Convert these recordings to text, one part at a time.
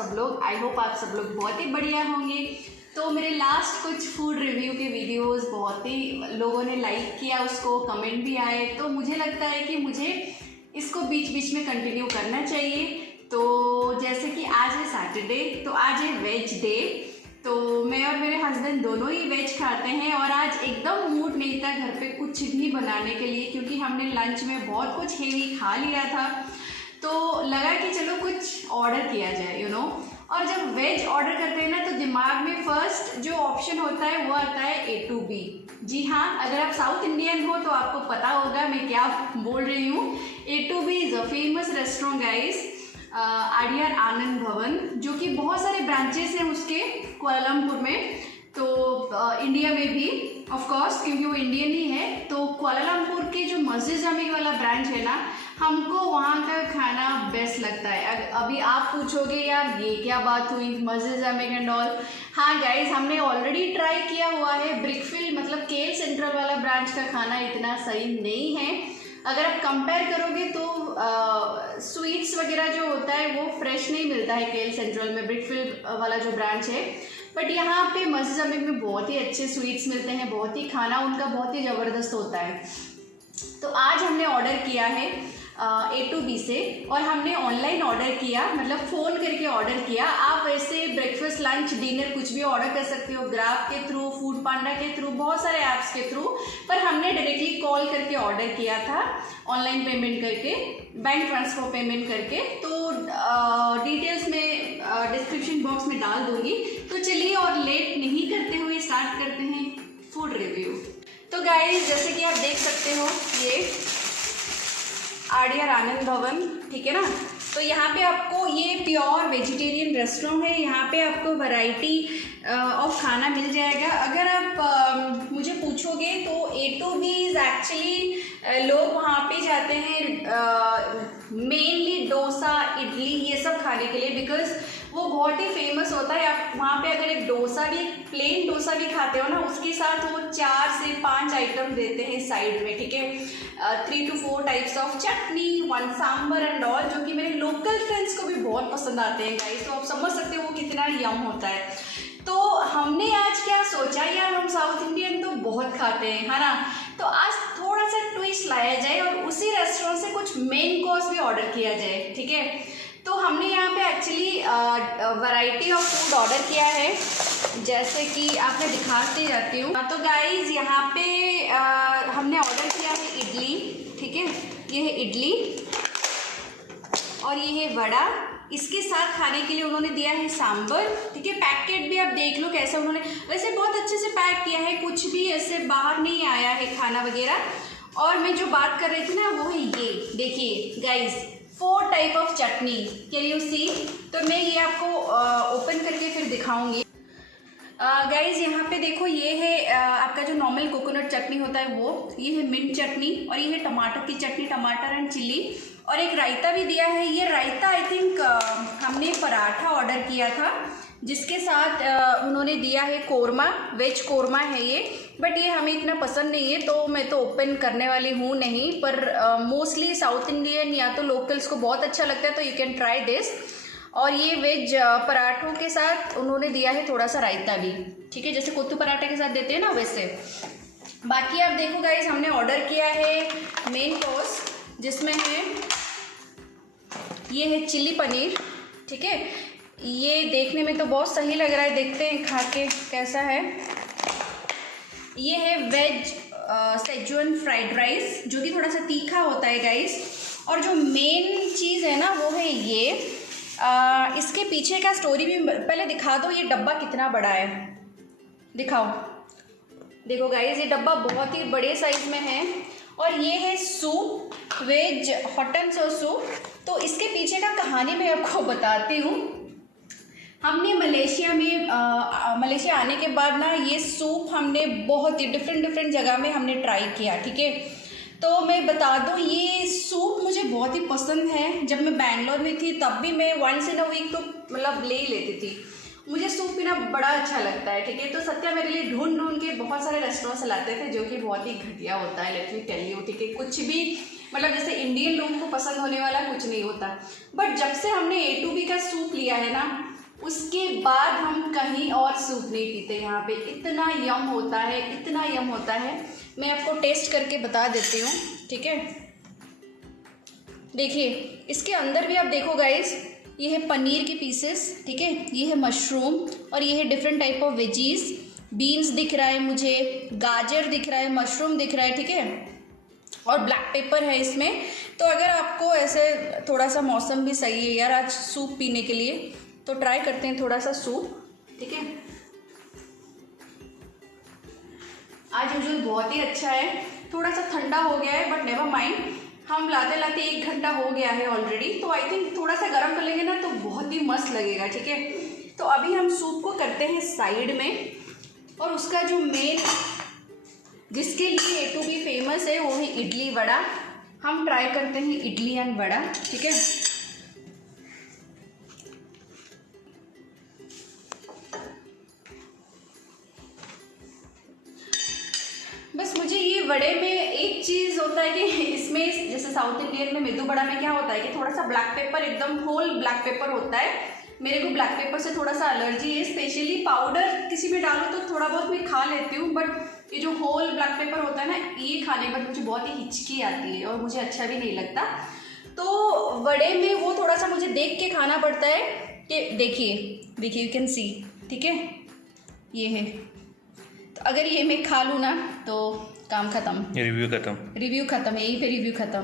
सब लोग। I hope आप सब लोग बहुत ही बढ़िया होंगे। तो मेरे लास्ट कुछ फूड रिव्यू के वीडियोस बहुत ही लोगों ने लाइक किया, उसको कमेंट भी आए, तो मुझे लगता है कि मुझे इसको बीच बीच में कंटिन्यू करना चाहिए। तो जैसे कि आज है सैटरडे, तो आज है वेज डे। तो मैं और मेरे हस्बैंड दोनों ही वेज खाते हैं और आज एकदम मूड नहीं था घर पे कुछ भी बनाने के लिए, क्योंकि हमने लंच में बहुत कुछ हेवी खा लिया था। तो लगा कि चलो कुछ ऑर्डर किया जाए, और जब वेज ऑर्डर करते हैं ना तो दिमाग में फर्स्ट जो ऑप्शन होता है वो आता है A2B। जी हाँ, अगर आप साउथ इंडियन हो तो आपको पता होगा मैं क्या बोल रही हूँ। A2B is a famous restaurant guys, Adyar Ananda Bhavan, जो कि बहुत सारे ब्रांचेस हैं उसके कुआलालंपुर में। तो इंडिया में भी ऑफ कोर्स, क्योंकि वो इंडियन ही है। तो कुआलालंपुर के जो मस्जिद जामे वाला ब्रांच है ना, हमको वहाँ का खाना बेस्ट लगता है। अभी आप पूछोगे यार ये क्या बात हुई मस्जिद जामे एंड ऑल। हाँ गाइज, हमने ऑलरेडी ट्राई किया हुआ है ब्रिकफील्ड, मतलब KL सेंट्रल वाला ब्रांच का खाना इतना सही नहीं है। अगर आप कंपेयर करोगे तो स्वीट्स वगैरह जो होता है वो फ्रेश नहीं मिलता है KL सेंट्रल में, ब्रिकफील्ड वाला जो ब्रांच है। बट यहाँ पे मस्जिद जामे में बहुत ही अच्छे स्वीट्स मिलते हैं, बहुत ही खाना उनका बहुत ही ज़बरदस्त होता है। तो आज हमने ऑर्डर किया है A2B से, और हमने ऑनलाइन ऑर्डर किया, मतलब फ़ोन करके ऑर्डर किया। आप वैसे ब्रेकफास्ट लंच डिनर कुछ भी ऑर्डर कर सकते हो, ग्राब के थ्रू, फूड पांडा के थ्रू, बहुत सारे ऐप्स के थ्रू। पर हमने डायरेक्टली कॉल करके ऑर्डर किया था, ऑनलाइन पेमेंट करके, बैंक ट्रांसफर पेमेंट करके। तो डिटेल्स में डिस्क्रिप्शन बॉक्स में डाल दूँगी। तो चलिए और लेट नहीं करते हुए स्टार्ट करते हैं फूड रिव्यू। तो गाइस, जैसे कि आप देख सकते हो ये आडियार आनंद भवन, ठीक है ना। तो यहाँ पे आपको ये प्योर वेजिटेरियन रेस्टोरेंट है, यहाँ पे आपको वैरायटी ऑफ खाना मिल जाएगा। अगर आप मुझे पूछोगे तो A2B इज़ एक्चुअली लोग वहाँ पे जाते हैं मेनली डोसा, इडली, ये सब खाने के लिए, बिकॉज वो बहुत ही फेमस होता है। आप वहाँ पे अगर एक डोसा भी, प्लेन डोसा भी खाते हो ना, उसके साथ वो 4 से 5 आइटम देते हैं साइड में, ठीक है। 3 to 4 types of chutney, 1 sambar and all, जो कि मेरे लोकल फ्रेंड्स को भी बहुत पसंद आते हैं गाइस। तो आप समझ सकते हो वो कितना यम होता है। तो हमने आज क्या सोचा, यार हम साउथ इंडियन तो बहुत खाते हैं, है ना। तो आज थोड़ा सा ट्विस्ट लाया जाए और उसी रेस्टोरेंट से कुछ मेन कोर्स भी ऑर्डर किया जाए, ठीक है। तो हमने यहाँ पे actually variety of food order किया है, जैसे कि आपने दिखाते जाती हूँ। तो गाइज यहाँ पे हमने ऑर्डर किया है इडली, ठीक है। ये है इडली और ये है वड़ा। इसके साथ खाने के लिए उन्होंने दिया है सांबर, ठीक है। पैकेट भी आप देख लो कैसे उन्होंने, वैसे बहुत अच्छे से पैक किया है, कुछ भी ऐसे बाहर नहीं आया है खाना वगैरह। और मैं जो बात कर रही थी ना वो है ये देखिए guys, 4 type of chutney, can you see. तो मैं ये आपको ओपन करके फिर दिखाऊंगी। गाइज यहाँ पे देखो, ये है आपका जो नॉर्मल कोकोनट चटनी होता है वो, ये है मिंट चटनी, और ये है टमाटर की चटनी, टमाटर एंड चिली, और एक रायता भी दिया है। ये रायता आई थिंक हमने पराठा ऑर्डर किया था, जिसके साथ उन्होंने दिया है कोरमा, वेज कोरमा है ये। बट ये हमें इतना पसंद नहीं है, तो मैं तो ओपन करने वाली हूँ नहीं। पर मोस्टली साउथ इंडियन या तो लोकल्स को बहुत अच्छा लगता है, तो यू कैन ट्राई दिस। और ये वेज पराठों के साथ उन्होंने दिया है थोड़ा सा रायता भी, ठीक है, जैसे कोत्तू पराठे के साथ देते हैं ना वैसे। बाकी आप देखो गाइज, हमने ऑर्डर किया है मेन कोर्स, जिसमें है ये है चिली पनीर, ठीक है। ये देखने में तो बहुत सही लग रहा है, देखते हैं खा के कैसा है। ये है वेज सेजवान फ्राइड राइस, जो कि थोड़ा सा तीखा होता है गाइस। और जो मेन चीज़ है ना वो है ये, इसके पीछे का स्टोरी भी पहले दिखा दो। ये डब्बा कितना बड़ा है, दिखाओ। देखो गाइस, ये डब्बा बहुत ही बड़े साइज में है। और ये है soup, veg hot and sauce soup. तो इसके पीछे का कहानी मैं आपको बताती हूँ। हमने मलेशिया आने के बाद ना ये सूप हमने बहुत ही डिफरेंट जगह में हमने ट्राई किया, ठीक है। तो मैं बता दूँ, ये सूप मुझे बहुत ही पसंद है। जब मैं बैंगलोर में थी तब भी मैं वंस इन अ वीक तो मतलब ले ही लेती थी। मुझे सूप पीना बड़ा अच्छा लगता है, ठीक है। तो सत्या मेरे लिए ढूंढ के बहुत सारे रेस्टोरेंट से लाते थे, जो कि बहुत ही घटिया होता है, लेट मी टेल यू, ठीक है। कुछ भी मतलब जैसे इंडियन लोगों को पसंद होने वाला कुछ नहीं होता। बट जब से हमने A2B का सूप लिया है ना, उसके बाद हम कहीं और सूप नहीं पीते यहाँ पे। इतना यम होता है, इतना यम होता है। मैं आपको टेस्ट करके बता देती हूँ, ठीक है। देखिए इसके अंदर भी आप देखो गाइस, ये है पनीर की पीसेस, ठीक है, ये है मशरूम और ये है different type of veggies. Beans दिख रहा है मुझे, गाजर दिख रहा है, मशरूम दिख रहा है, ठीक है, और ब्लैक पेपर है इसमें। तो अगर आपको ऐसे थोड़ा सा मौसम भी सही है यार आज सूप पीने के लिए, तो ट्राई करते हैं थोड़ा सा सूप, ठीक है। आज यूजुअल बहुत ही अच्छा है, थोड़ा सा ठंडा हो गया है बट नेवर माइंड, हम लाते लाते 1 घंटा हो गया है ऑलरेडी। तो आई थिंक थोड़ा सा गर्म कर लेंगे ना तो बहुत ही मस्त लगेगा, ठीक है। तो अभी हम सूप को करते हैं साइड में, और उसका जो मेन जिसके लिए A to B फेमस है वो है इडली वड़ा। हम ट्राई करते हैं इडली एंड वड़ा, ठीक है। बस मुझे ये वड़े में एक चीज़ होता है कि इसमें जैसे साउथ इंडियन में मेदू वड़ा में क्या होता है कि थोड़ा सा ब्लैक पेपर, एकदम होल ब्लैक पेपर होता है। मेरे को ब्लैक पेपर से थोड़ा सा एलर्जी है, स्पेशली पाउडर किसी में डालो तो थोड़ा बहुत मैं खा लेती हूँ, बट ये जो होल ब्लैक पेपर होता है ना, ये खाने पर मुझे बहुत ही हिचकी आती है और मुझे अच्छा भी नहीं लगता। तो वड़े में वो थोड़ा सा मुझे देख के खाना पड़ता है कि देखिए यू कैन सी, ठीक है, ये है। तो अगर ये मैं खा लूँ ना तो काम ख़त्म, रिव्यू ख़त्म, यहीं पे रिव्यू ख़त्म।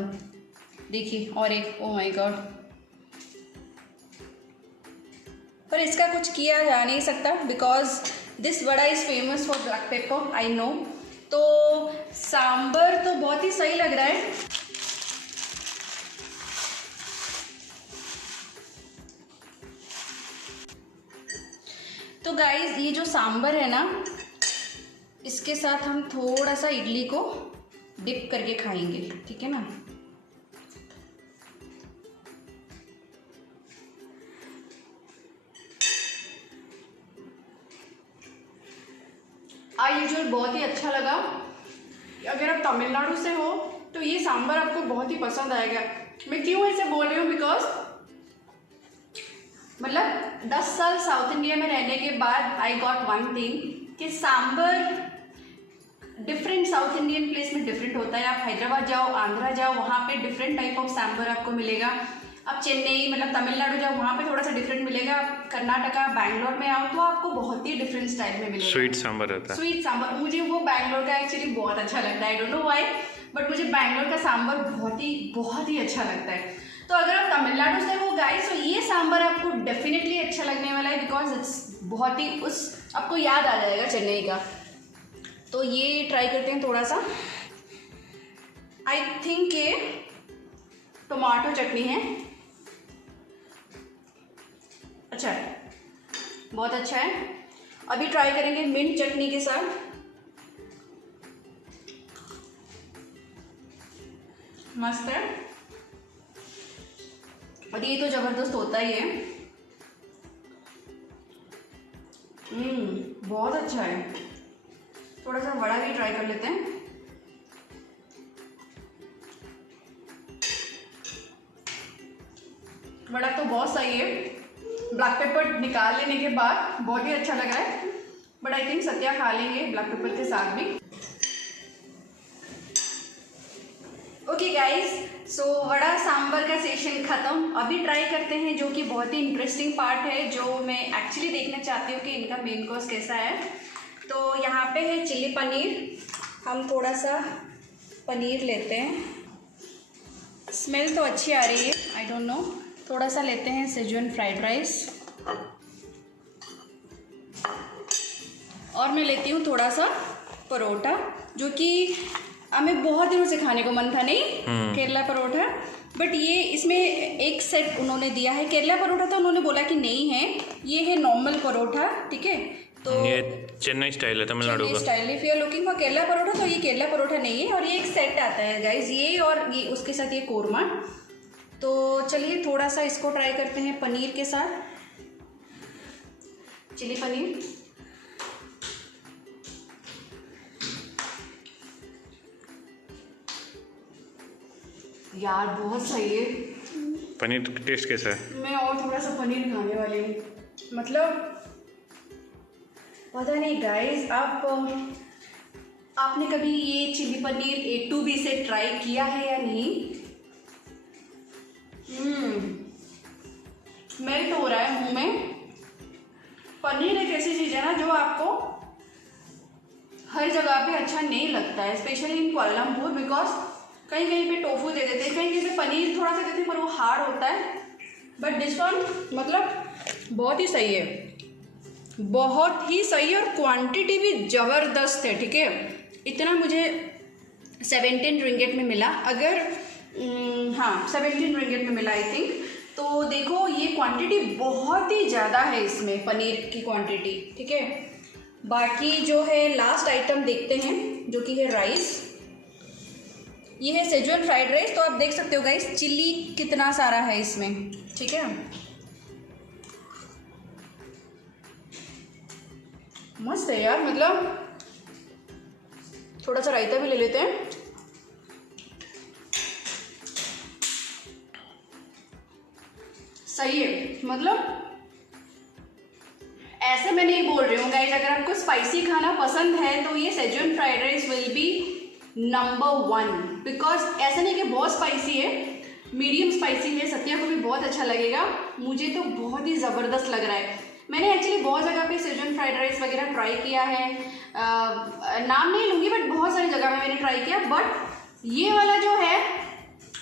देखिए और एक, ओ माय गॉड, पर इसका कुछ किया जा नहीं सकता because this vada is famous for black pepper, I know. तो सांबर तो बहुत ही सही लग रहा है। तो गाइस ये जो सांबर है ना, इसके साथ हम थोड़ा सा इडली को डिप करके खाएंगे, ठीक है ना। आज यूजुअल बहुत ही अच्छा लगा। अगर आप तमिलनाडु से हो तो ये सांभर आपको बहुत ही पसंद आएगा। मैं क्यों ऐसे बोल रही हूँ, बिकॉज मतलब 10 साल साउथ इंडिया में रहने के बाद आई गॉट वन थिंग कि sambar different south Indian place में डिफरेंट होता है। आप हैदराबाद जाओ, आंध्रा जाओ, वहाँ पे डिफरेंट टाइप ऑफ सांभर आपको मिलेगा। आप चेन्नई मतलब तमिलनाडु जाओ, वहाँ पे थोड़ा सा डिफरेंट मिलेगा। आप कर्नाटका बैंगलोर में आओ तो आपको बहुत ही डिफरेंट स्टाइल में मिलेगा। स्वीट सांभर रहता है, स्वीट सांभर। मुझे वो बैंगलोर का एक्चुअली बहुत अच्छा लगता है, I don't know why, but मुझे बैंगलोर का सांभर बहुत ही अच्छा लगता है। तो अगर आप तमिलनाडु से हो गाइस, तो ये सांभर आपको डेफिनेटली अच्छा लगने वाला है बिकॉज इट्स बहुत ही उस आपको याद आ जाएगा चेन्नई का। तो ये ट्राई करते हैं थोड़ा सा। आई थिंक ये टमाटो चटनी है, अच्छा है, बहुत अच्छा है। अभी ट्राई करेंगे मिंट चटनी के साथ। मस्त है, और ये तो ज़बरदस्त होता ही है। बहुत अच्छा है। थोड़ा सा वड़ा भी ट्राई कर लेते हैं। वड़ा तो बहुत सही है, ब्लैक पेपर निकाल लेने के बाद बहुत ही अच्छा लग रहा है, बट आई थिंक सत्या खा लेंगे ब्लैक पेपर के साथ भी। ओके गाइस, सो वड़ा सांबर का सेशन ख़त्म। अभी ट्राई करते हैं जो कि बहुत ही इंटरेस्टिंग पार्ट है, जो मैं एक्चुअली देखना चाहती हूँ कि इनका मेन कोर्स कैसा है। तो यहाँ पे है चिली पनीर। हम थोड़ा सा पनीर लेते हैं, स्मेल तो अच्छी आ रही है, आई डोंट नो। थोड़ा सा लेते हैं सेजवान फ्राइड राइस, और मैं लेती हूँ थोड़ा सा परोठा, जो कि हमें बहुत दिनों से खाने को मन था, नहीं केरला परोठा, बट ये इसमें एक सेट उन्होंने दिया है। केरला परोठा तो उन्होंने बोला कि नहीं है, ये है नॉर्मल परोठा, ठीक है। तो ये चेन्नई स्टाइल है, तमिलनाडु का style. If you are looking for Kerala parotta तो ये केरला परोठा नहीं है, और ये एक सेट आता है गाइज, ये और ये उसके साथ ये कोरमा। तो चलिए थोड़ा सा इसको ट्राई करते हैं पनीर के साथ, चिली पनीर। यार बहुत सही है। पनीर टेस्ट कैसा है? मैं और थोड़ा सा पनीर खाने वाली हूँ। मतलब पता नहीं गाइस, आपने कभी ये chilli paneer A to B से ट्राई किया है या नहीं? मेल्ट हो रहा है मुंह में। पनीर एक ऐसी चीज़ है ना जो आपको हर जगह पे अच्छा नहीं लगता है, स्पेशली इन कोलमपुर, बिकॉज कहीं कहीं पे टोफू दे देते हैं, कहीं कहीं पे पनीर थोड़ा सा देते हैं पर वो हार्ड होता है। बट दिस वन मतलब बहुत ही सही है, बहुत ही सही, और क्वांटिटी भी ज़बरदस्त है। ठीक है, इतना मुझे 17 रिंगेट में मिला, अगर 17 रिंगेट में मिला आई थिंक। तो देखो ये क्वांटिटी बहुत ही ज़्यादा है इसमें, पनीर की क्वांटिटी। ठीक है, बाकी जो है लास्ट आइटम देखते हैं, जो कि है राइस। ये है सेजवान फ्राइड राइस। तो आप देख सकते हो गाइस चिल्ली कितना सारा है इसमें। ठीक है, मस्त है यार, मतलब थोड़ा सा रायता भी ले लेते हैं। सही है, मतलब ऐसे मैं नहीं बोल रही हूँ गाइस, अगर आपको स्पाइसी खाना पसंद है तो ये Schezwan fried rice will be number 1, because ऐसा नहीं कि बहुत स्पाइसी है, मीडियम स्पाइसी है। सत्या को भी बहुत अच्छा लगेगा, मुझे तो बहुत ही ज़बरदस्त लग रहा है। मैंने एक्चुअली बहुत जगह पे सेजवान फ्राइड राइस वगैरह ट्राई किया है, नाम नहीं लूँगी बट बहुत सारी जगह में मैंने ट्राई किया, बट ये वाला जो है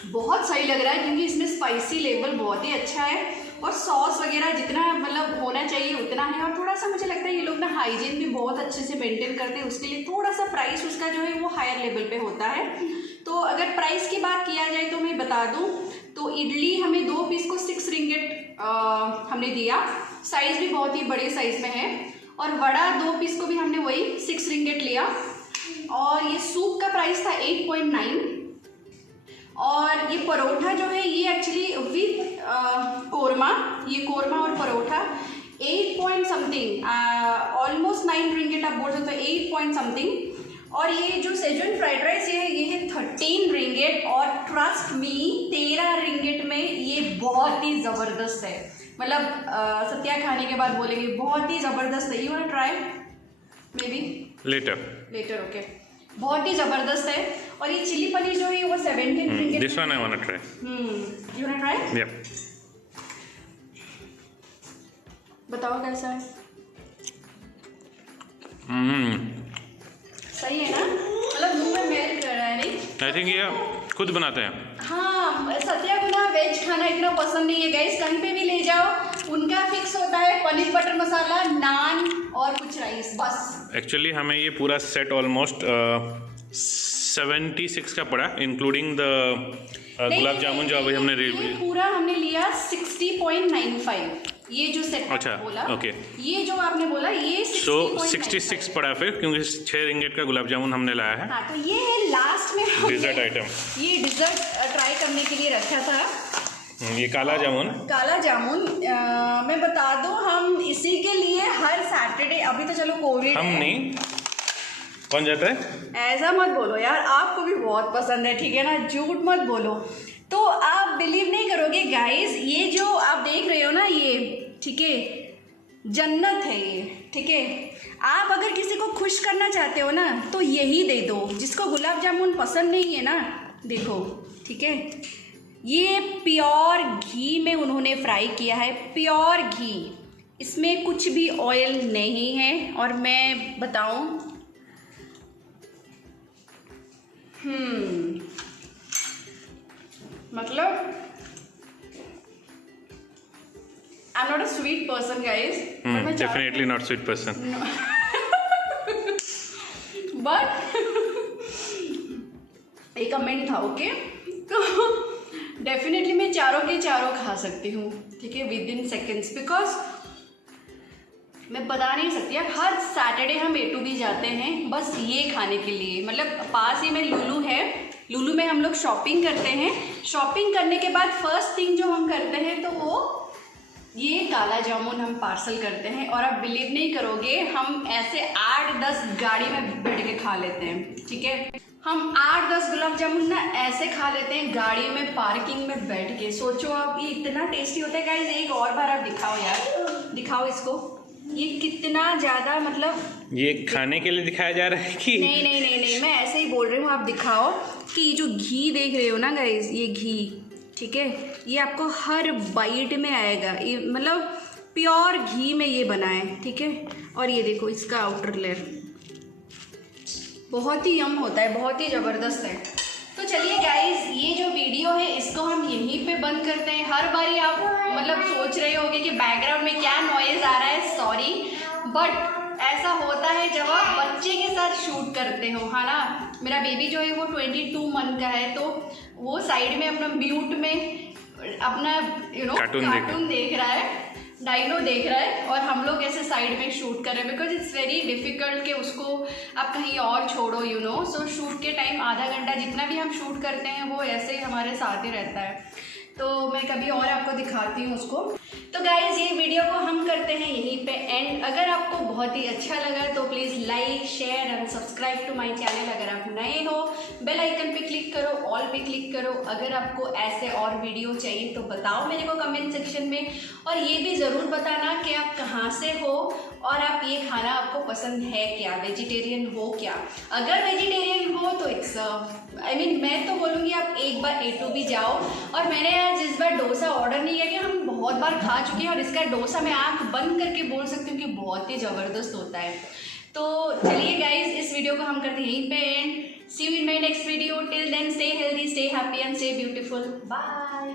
बहुत सही लग रहा है क्योंकि इसमें स्पाइसी लेवल बहुत ही अच्छा है, और सॉस वगैरह जितना मतलब होना चाहिए उतना है। और थोड़ा सा मुझे लगता है ये लोग ना हाइजीन भी बहुत अच्छे से मेंटेन करते हैं, उसके लिए थोड़ा सा प्राइस उसका जो है वो हायर लेवल पे होता है। तो अगर प्राइस की बात किया जाए तो मैं बता दूं तो इडली हमें 2 पीस को 6 रिंगेट हमने दिया, साइज़ भी बहुत ही बड़े साइज़ में है। और वड़ा 2 पीस को भी हमने वही 6 रिंगेट लिया। और ये सूप का प्राइस था 8.9। और ये परोठा जो है ये एक्चुअली विथ कोरमा, ये कोरमा और paratha 8 point something, almost 9 ringgit आप बोल सकते हो, 8 पॉइंट समथिंग। और ये जो सेजवान फ्राइड राइस ये है 13 रिंगेट, और ट्रस्ट मी 13 रिंगेट में ये बहुत ही ज़बरदस्त है। मतलब सत्या खाने के बाद बोलेंगे बहुत ही ज़बरदस्त है। You want try maybe later okay, बहुत ही ज़बरदस्त है। और ये चिली पनीर जो है वो 17 ringgit. This one I want to try. You want try? या, बताओ कैसा है। सही है ना, मतलब मुंह में मेल्ट कर रहा है। नहीं, आई थिंक ये खुद बनाते हैं। हाँ, सत्या को ना वेज खाना इतना पसंद नहीं है गाइस, कहीं पे भी ले जाओ उनका फिक्स होता है पनीर बटर मसाला, नान और कुछ राइस, बस। एक्चुअली हमें ये पूरा सेट ऑलमोस्ट 76 का पड़ा, इंक्लूडिंग द गुलाब जामुन जो अभी हमने पूरा हमने लिया 60.95। ये जो सेट अच्छा बोला, ओके, ये जो आपने बोला ये 66 पड़ा फिर, क्योंकि 6 रिंगेट का गुलाब जामुन हमने लाया है। हाँ, तो ये है लास्ट में डिजर्ट आइटम, ये डिजर्ट ट्राई करने के लिए रखा था। ये काला जामुन। मैं बता दूं हम इसी के लिए हर सैटरडे, अभी तो चलो कोविड हम है, नहीं, कौन जाता है? ऐसा मत बोलो यार, आपको भी बहुत पसंद है, ठीक है ना, झूठ मत बोलो। तो आप बिलीव नहीं करोगे गाइस, ये जो आप देख रहे हो ना ये, ठीक है, जन्नत है ये। ठीक है, आप अगर किसी को खुश करना चाहते हो ना तो यही दे दो। जिसको गुलाब जामुन पसंद नहीं है ना, देखो, ठीक है, ये प्योर घी में उन्होंने फ्राई किया है, प्योर घी, इसमें कुछ भी ऑयल नहीं है। और मैं बताऊं, मतलब I am not a sweet person guys, definitely not sweet person, but एक कमेंट था, ओके, तो डेफिनेटली मैं चारों के चारों खा सकती हूँ, ठीक है, विद इन सेकेंड्स, बिकॉज मैं बता नहीं सकती यार, हर सैटरडे हम A to B जाते हैं बस ये खाने के लिए। मतलब पास ही में लुलू है, लुलू में हम लोग शॉपिंग करते हैं। शॉपिंग करने के बाद फर्स्ट थिंग जो हम करते हैं तो वो ये काला जामुन हम पार्सल करते हैं। और आप बिलीव नहीं करोगे, हम ऐसे 8-10 गाड़ी में बैठ के खा लेते हैं, ठीक है, हम 8-10 गुलाब जामुन ना ऐसे खा लेते हैं गाड़ी में, पार्किंग में बैठ के। सोचो आप, ये इतना टेस्टी होता है गाइस, एक और बार आप दिखाओ यार। दिखाओ इसको, ये कितना ज़्यादा मतलब ये खाने के लिए दिखाया जा रहा है कि नहीं नहीं नहीं नहीं, मैं ऐसे ही बोल रही हूँ। आप दिखाओ कि ये जो घी देख रहे हो ना गाइस, ये घी, ठीक है, ये आपको हर बाइट में आएगा, ये मतलब प्योर घी में ये बना है, ठीक है। और ये देखो इसका आउटर लेयर बहुत ही यम होता है, बहुत ही ज़बरदस्त है। तो चलिए गाइस, ये जो वीडियो है इसको हम यहीं पे बंद करते हैं। हर बारी आप मतलब सोच रहे होगे कि बैकग्राउंड में क्या नॉइज़ आ रहा है, सॉरी, बट ऐसा होता है जब आप बच्चे के साथ शूट करते हो, है ना। मेरा बेबी जो है वो 22 मंथ का है, तो वो साइड में अपना म्यूट में अपना कार्टून देख रहा है, डायनो देख रहा है, और हम लोग ऐसे साइड में शूट कर रहे हैं, बिकॉज इट्स वेरी डिफ़िकल्ट कि उसको आप कहीं और छोड़ो, सो शूट के टाइम आधा घंटा जितना भी हम शूट करते हैं वो ऐसे ही हमारे साथ ही रहता है। तो मैं कभी और आपको दिखाती हूँ उसको। तो गाइज़, ये वीडियो को हम करते हैं यहीं पे एंड। अगर आपको बहुत ही अच्छा लगा तो please like, share and subscribe to my channel. अगर आप नए हो, बेल आइकन पे क्लिक करो, ऑल पे क्लिक करो। अगर आपको ऐसे और वीडियो चाहिए तो बताओ मेरे को कमेंट सेक्शन में, और ये भी ज़रूर बताना कि आप कहाँ से हो और आप ये खाना आपको पसंद है क्या, वेजिटेरियन हो क्या। अगर वेजिटेरियन हो तो इट्स मैं तो बोलूँगी आप एक बार A2 भी जाओ। और मैंने आज इस बार डोसा ऑर्डर नहीं किया, कि हम बहुत बार खा चुके हैं, और इसका डोसा मैं आँख बंद करके बोल सकती हूँ कि बहुत ही ज़बरदस्त होता है। तो चलिए गाइज, इस वीडियो को हम करते हैं यहीं पे end. See you in my next video. Till then stay healthy, stay happy and stay beautiful. Bye.